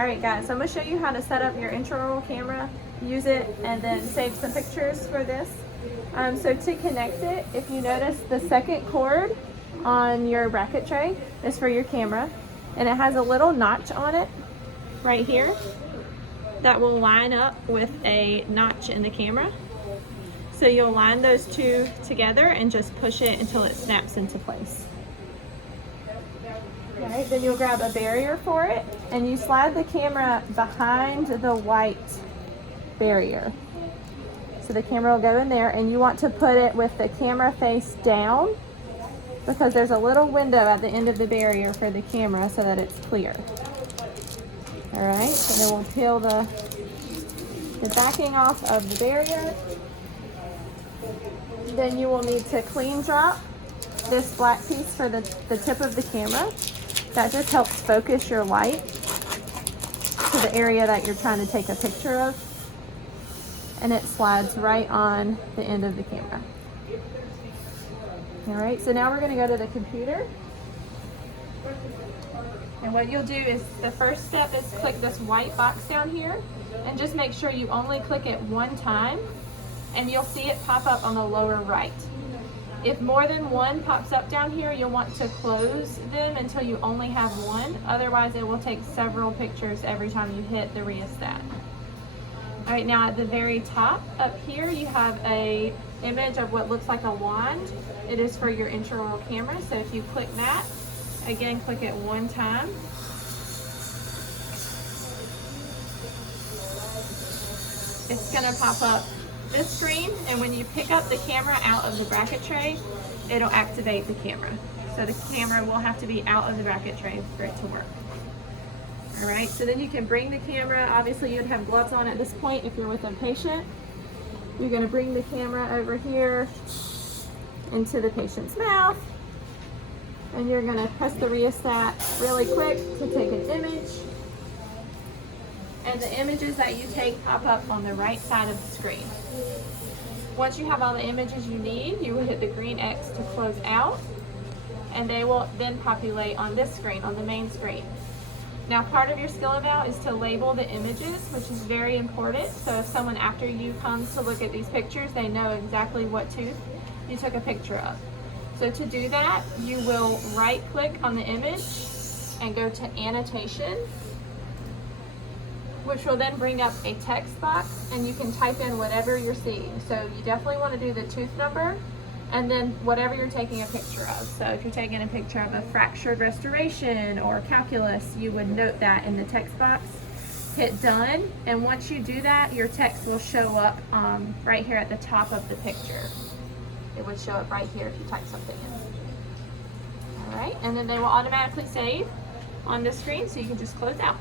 All right guys, so I'm gonna show you how to set up your intraoral camera, use it, and then save some pictures for this. So to connect it, if you notice the second cord on your bracket tray is for your camera, and it has a little notch on it right here that will line up with a notch in the camera. So you'll line those two together and just push it until it snaps into place. All right, then you'll grab a barrier for it and you slide the camera behind the white barrier. So the camera will go in there, and you want to put it with the camera face down because there's a little window at the end of the barrier for the camera so that it's clear. All right, so then we'll peel the backing off of the barrier. Then you will need to clean drop this black piece for the tip of the camera. That just helps focus your light to the area that you're trying to take a picture of. And it slides right on the end of the camera. All right, so now we're gonna go to the computer. And what you'll do is, the first step is click this white box down here and just make sure you only click it one time, and you'll see it pop up on the lower right. If more than one pops up down here, you'll want to close them until you only have one. Otherwise, it will take several pictures every time you hit the rheostat. All right, now at the very top up here, you have a image of what looks like a wand. It is for your intraoral camera. So if you click that, again, click it one time. It's gonna pop up this screen, and when you pick up the camera out of the bracket tray, it'll activate the camera. So the camera will have to be out of the bracket tray for it to work. All right, so then you can bring the camera. Obviously you'd have gloves on at this point if you're with a patient. You're gonna bring the camera over here into the patient's mouth, and you're gonna press the rheostat really quick to take an image. And the images that you take pop up on the right side of the screen. Once you have all the images you need, you will hit the green X to close out, and they will then populate on this screen, on the main screen. Now, part of your skill eval is to label the images, which is very important. So if someone after you comes to look at these pictures, they know exactly what tooth you took a picture of. So to do that, you will right click on the image and go to Annotation, which will then bring up a text box, and you can type in whatever you're seeing. So you definitely want to do the tooth number and then whatever you're taking a picture of. So if you're taking a picture of a fractured restoration or calculus, you would note that in the text box. Hit done, and once you do that, your text will show up right here at the top of the picture. It would show up right here if you type something in. All right, and then they will automatically save on the screen, so you can just close out.